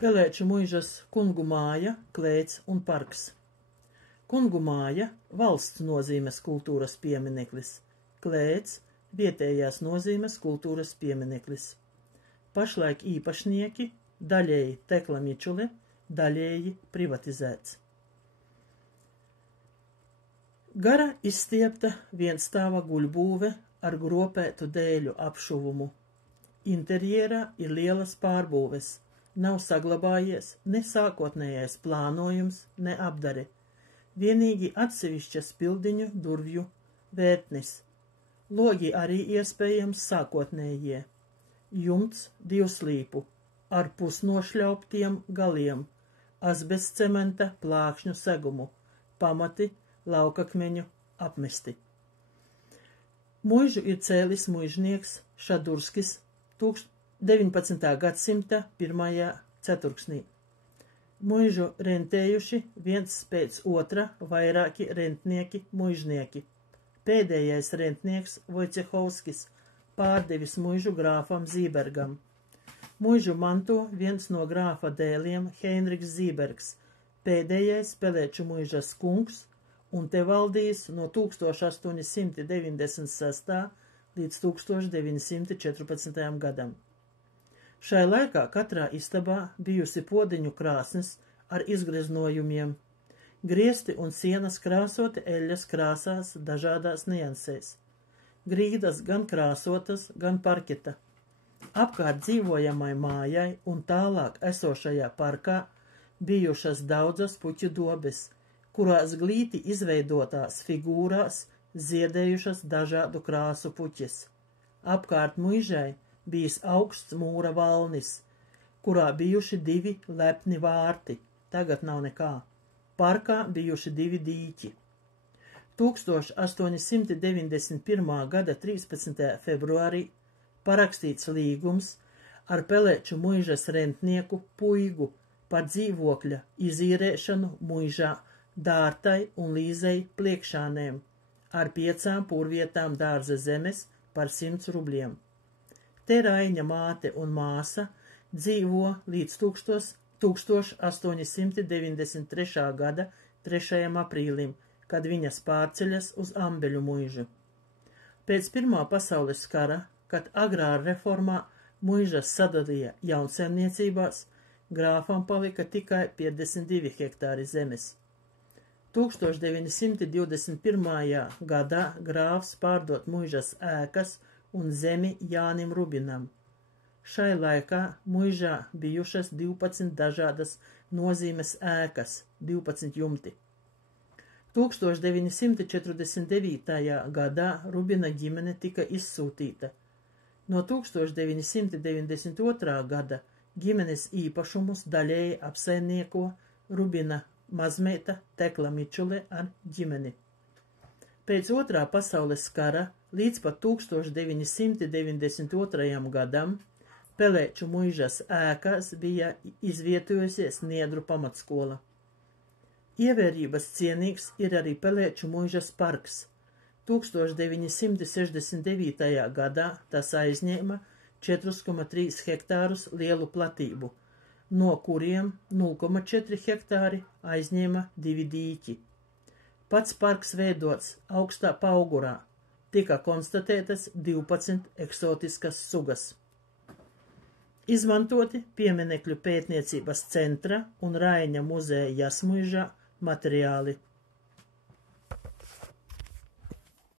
Pelēču muižas Kungu māja, klēts un parks. Kungu māja – valsts nozīmes kultūras piemineklis, klēts – vietējās nozīmes kultūras piemineklis. Pašlaik īpašnieki daļēji Tekla Mičule, daļēji privatizēts. Gara izstiepta vienstāva guļbūve ar gropētu dēļu apšuvumu. Interjerā ir lielas pārbūves, nav saglabājies ne sākotnējais plānojums, ne apdare. Vienīgi atsevišķas pildiņu durvju vērtnis. Logi arī iespējams sākotnējie. Jumts divslīpu, ar pusnošļauptiem galiem, asbestcementa plākšņu segumu, pamati laukakmeņu apmesti. Muižu ir cēlis muižnieks Šadurskis 19. gadsimta 1. ceturksnī. Muižu rentējuši viens pēc otra vairāki rentnieki muižnieki. Pēdējais rentnieks Vojcehovskis pārdevis muižu grāfam Zībergam. Muižu manto viens no grāfa dēliem Heinrichs Zībergs, pēdējais Pelēču muižas kungs, un te valdījis no 1896. līdz 1914. gadam. Šai laikā katrā istabā bijusi podiņu krāsnes ar izgreznojumiem, griesti un sienas krāsoti eļas krāsās dažādās niansēs, grīdas gan krāsotas, gan parketa. Apkārt dzīvojamai mājai un tālāk esošajā parkā bijušas daudzas puķu dobes, kurās glīti izveidotās figūrās ziedējušas dažādu krāsu puķes. Apkārt muižai bijis augsts mūra valnis, kurā bijuši 2 lepni vārti, tagad nav nekā. Parkā bijuši 2 dīķi. 1891. gada 13. februārī parakstīts līgums ar Pelēču muižas rentnieku Puigu par dzīvokļa izīrēšanu muižā Dārtai un Līzei Pliekšānēm ar 5 purvietām dārza zemes par 100 rubļiem. Te Raiņa māte un māsa dzīvo līdz 1893. gada 3. aprīlim, kad viņas pārceļas uz Ambeļu muižu. Pēc Pirmā pasaules kara, kad agrāra reformā muižas sadalīja jaunsaimniecībās, grāfam palika tikai 52 hektāri zemes. 1921. gadā grāfs pārdot muižas ēkas un zemi Jānim Rubinam. Šai laikā muižā bijušas 12 dažādas nozīmes ēkas, 12 jumti. 1949. gadā Rubina ģimene tika izsūtīta. No 1992. gada ģimenes īpašumus daļēji apsaimnieko Rubina mazmeita Tekla Mičule ar ģimeni. Pēc Otrā pasaules kara līdz pat 1992. gadam Pelēču muižas ēkās bija izvietojusies Niedru pamatskola. Ievērības cienīgs ir arī Pelēču muižas parks. 1969. gadā tas aizņēma 4,3 hektārus lielu platību, no kuriem 0,4 hektāri aizņēma 2 dīķi. Pats parks veidots augstā paugurā, tika konstatētas 12 eksotiskas sugas. Izmantoti pieminekļu pētniecības centra un Raiņa muzeja Jasmuižā materiāli.